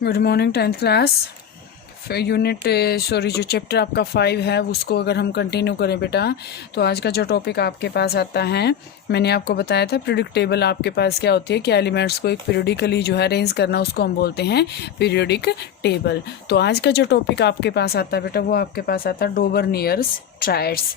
Good morning 10th class. Unit जो chapter आपका 5 है उसको अगर हम कंटिन्यू करें बेटा, तो आज का जो टॉपिक आपके पास आता है, मैंने आपको बताया था पीरियोडिक टेबल आपके पास क्या होती है कि एलिमेंट्स को एक पीरियोडिकली जो है अरेंज करना, उसको हम बोलते हैं पीरियोडिक टेबल। तो आज का जो टॉपिक आपके पास आता है बेटा, वो आपके पास आता है डोबरनियर्स ट्रायड्स।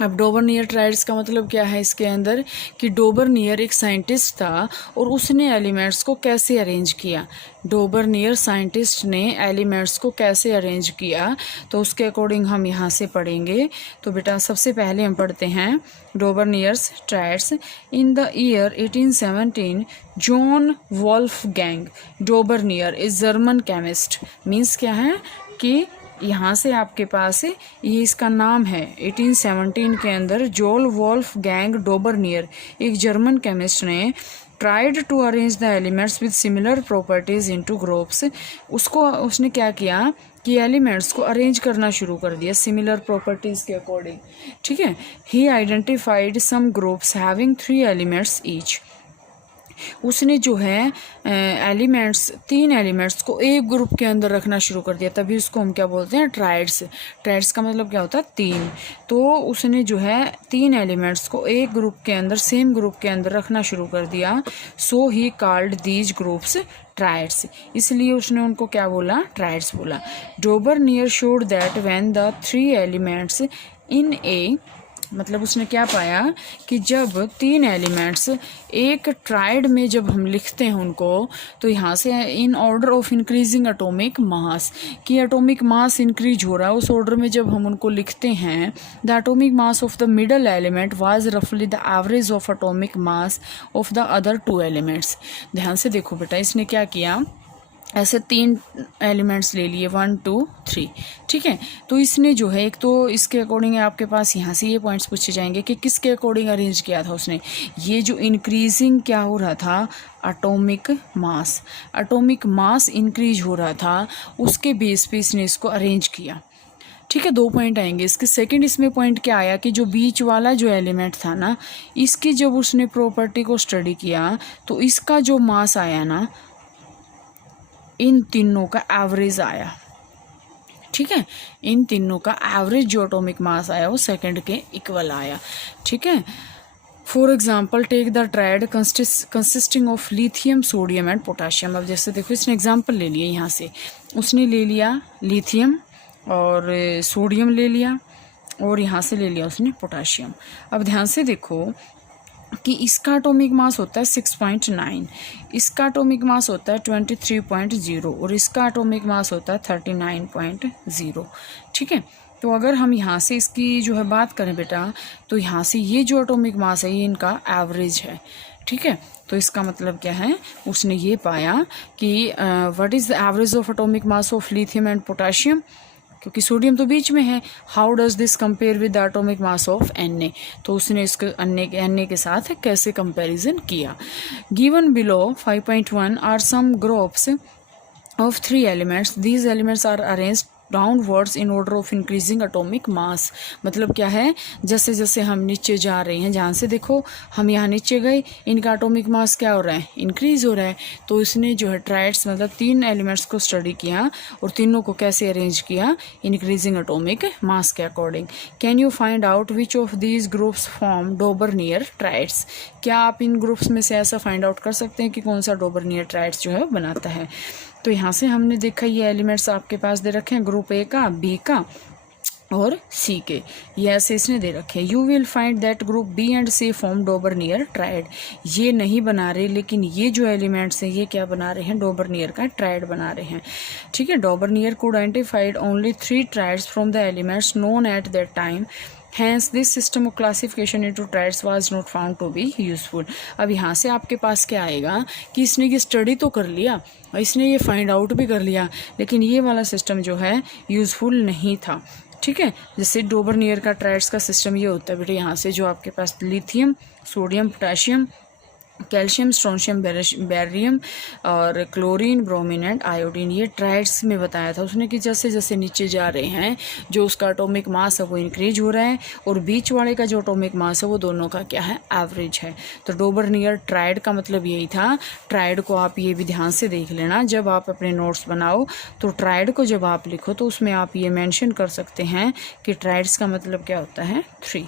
अब डोबरनियर ट्रायड्स का मतलब क्या है इसके अंदर कि डोबरनियर एक साइंटिस्ट था और उसने एलिमेंट्स को कैसे अरेंज किया। डोबरनियर साइंटिस्ट ने एलिमेंट्स को कैसे अरेंज किया, तो उसके अकॉर्डिंग हम यहाँ से पढ़ेंगे। तो बेटा सबसे पहले हम पढ़ते हैं Dobereiner's triads. In the year 1817 John Wolfgang Dobereiner is German chemist. Means क्या है कि यहाँ से आपके पास ये इसका नाम है। 1817 के अंदर जोल वोल्फगैंग डोबरनियर एक जर्मन केमिस्ट ने tried to arrange the elements with similar properties into groups. उसने क्या किया कि एलिमेंट्स को अरेंज करना शुरू कर दिया सिमिलर प्रॉपर्टीज के अकॉर्डिंग। ठीक है, he identified some groups having 3 elements each. उसने जो है एलिमेंट्स 3 एलिमेंट्स को एक ग्रुप के अंदर रखना शुरू कर दिया, तभी उसको हम क्या बोलते हैं ट्रायड्स। ट्रायड्स का मतलब क्या होता है 3। तो उसने जो है 3 एलिमेंट्स को एक ग्रुप के अंदर, सेम ग्रुप के अंदर रखना शुरू कर दिया। So he called these groups triads, इसलिए उसने उनको क्या बोला, ट्रायड्स बोला। Dobereiner showed that when the 3 elements in a, मतलब उसने क्या पाया कि जब 3 एलिमेंट्स एक ट्राइड में जब हम लिखते हैं उनको, तो यहाँ से इन ऑर्डर ऑफ इंक्रीजिंग एटॉमिक मास, कि एटॉमिक मास इंक्रीज हो रहा है, उस ऑर्डर में जब हम उनको लिखते हैं। The atomic mass of the middle element was रफली the average of atomic mass of the other 2 elements. ध्यान से देखो बेटा, इसने क्या किया, ऐसे 3 एलिमेंट्स ले लिए 1 2 3। ठीक है, तो इसने जो है एक तो इसके अकॉर्डिंग आपके पास यहाँ से ये पॉइंट्स पूछे जाएंगे कि किसके अकॉर्डिंग अरेंज किया था उसने। ये जो इंक्रीजिंग क्या हो रहा था, एटॉमिक मास इंक्रीज हो रहा था, उसके बेस पे इसने इसको अरेंज किया। ठीक है, 2 पॉइंट आएंगे इसके। सेकंड इसमें पॉइंट क्या आया कि जो बीच वाला जो एलिमेंट था ना, इसकी जब उसने प्रॉपर्टी को स्टडी किया, तो इसका जो मास आया ना, इन तीनों का एवरेज आया। ठीक है, इन तीनों का एवरेज जो एटॉमिक मास आया वो सेकंड के इक्वल आया। ठीक है, for example take the triad consisting of lithium, sodium and potassium. अब जैसे देखो इसने एग्जाम्पल ले लिया, यहाँ से उसने ले लिया लिथियम और सोडियम ले लिया, और यहाँ से ले लिया उसने पोटाशियम। अब ध्यान से देखो कि इसका एटॉमिक मास होता है 6.9, इसका एटॉमिक मास होता है 23.0 और इसका एटॉमिक मास होता है 39.0। ठीक है, तो अगर हम यहाँ से इसकी जो है बात करें बेटा, तो यहाँ से ये जो एटॉमिक मास है ये इनका एवरेज है। ठीक है, तो इसका मतलब क्या है, उसने ये पाया कि what is the average of atomic mass of lithium and potassium, क्योंकि सोडियम तो बीच में है। How does this compare with the atomic mass of Na, तो उसने इसके Na के साथ कैसे कंपैरिजन किया। Given below 5.1 are some groups of 3 elements, these elements are arranged downwards in order of increasing atomic mass. मतलब क्या है, जैसे जैसे हम नीचे जा रहे हैं, जहाँ से देखो हम यहाँ नीचे गए, इनका एटॉमिक मास क्या हो रहा है, इंक्रीज हो रहा है। तो इसने जो है ट्रायड्स मतलब 3 एलिमेंट्स को स्टडी किया और तीनों को कैसे अरेंज किया, इंक्रीजिंग एटॉमिक मास के according. Can you find out which of these groups form Dobereiner triads. क्या आप इन ग्रुप्स में से ऐसा फाइंड आउट कर सकते हैं कि कौन सा डोबरनियर ट्रायड्स जो है बनाता है। तो यहाँ से हमने देखा ये एलिमेंट्स आपके पास दे रखे हैं, ग्रुप ए का, बी का और सी के, ये ऐसे इसने दे रखे हैं। You will find that group B and C form Dobereiner triad. ये नहीं बना रहे, लेकिन ये जो एलिमेंट्स हैं ये क्या बना रहे हैं, डोबरनियर का ट्रायड बना रहे हैं। ठीक है, Dobereiner could identified only 3 triads from the elements known at that time, Hence, this system of classification into triads was not found to be useful. अब यहाँ से आपके पास क्या आएगा कि इसने ये स्टडी तो कर लिया और इसने ये फाइंड आउट भी कर लिया, लेकिन ये वाला सिस्टम जो है यूज़फुल नहीं था। ठीक है, जैसे डोबरनियर का ट्रायड्स का सिस्टम ये होता है बेटे, यहाँ से जो आपके पास lithium, sodium, potassium calcium, strontium, barium और क्लोरीन, ब्रोमीन एंड आयोडीन। ये ट्राइड्स में बताया था उसने कि जैसे जैसे नीचे जा रहे हैं जो उसका एटॉमिक मास है वो इंक्रीज हो रहा है, और बीच वाले का जो एटॉमिक मास है वो दोनों का क्या है, एवरेज है। तो डोबरनियर ट्राइड का मतलब यही था। ट्राइड को आप ये भी ध्यान से देख लेना, जब आप अपने नोट्स बनाओ तो ट्राइड को जब आप लिखो तो उसमें आप ये मेंशन कर सकते हैं कि ट्राइड्स का मतलब क्या होता है, 3।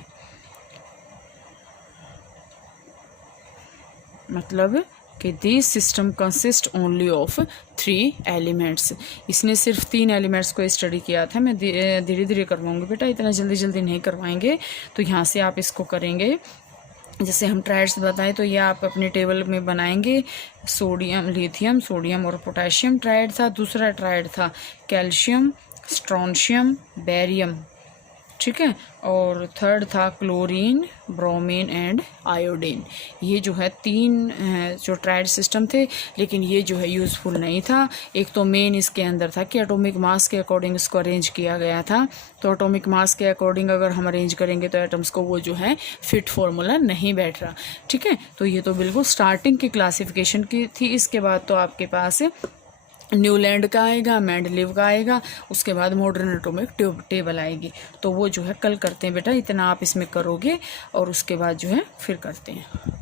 मतलब कि this system consist only of 3 elements. इसने सिर्फ 3 एलिमेंट्स को स्टडी किया था। मैं धीरे धीरे करवाऊंगी बेटा, इतना जल्दी जल्दी नहीं करवाएंगे। तो यहाँ से आप इसको करेंगे। जैसे हम ट्राइड्स बताएं तो ये आप अपने टेबल में बनाएंगे। सोडियम, लिथियम, सोडियम और पोटेशियम ट्राइड था। दूसरा ट्राइड था कैल्शियम, स्ट्रोंशियम, बैरियम, ठीक है। और थर्ड था क्लोरीन, ब्रोमीन एंड आयोडीन। ये जो है 3 जो ट्राइड सिस्टम थे, लेकिन ये जो है यूज़फुल नहीं था। एक तो मेन इसके अंदर था कि एटॉमिक मास के अकॉर्डिंग इसको अरेंज किया गया था। तो एटॉमिक मास के अकॉर्डिंग अगर हम अरेंज करेंगे तो एटम्स को वो जो है फिट फार्मूला नहीं बैठ रहा, ठीक है। तो ये तो बिल्कुल स्टार्टिंग की क्लासिफिकेशन की थी। इसके बाद तो आपके पास न्यूलैंड का आएगा, मेंडलीव का आएगा, उसके बाद मॉडर्न एटॉमिक टेबल आएगी। तो वो जो है कल करते हैं बेटा, इतना आप इसमें करोगे और उसके बाद जो है फिर करते हैं।